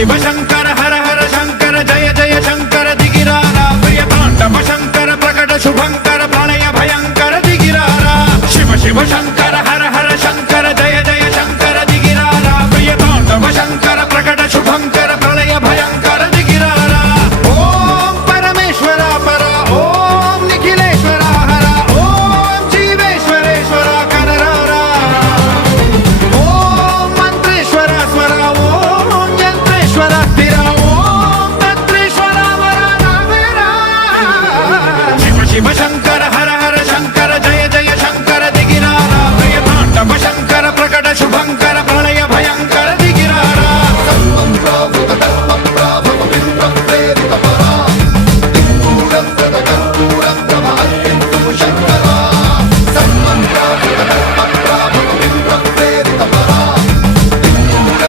शिव शंकर हर हर शंकर जय जय शंकर दिगिरारा प्रिय तांडव शंकर प्रकट शुभंकर प्रलय भयंकर दिगिरारा शिव शिव शंकर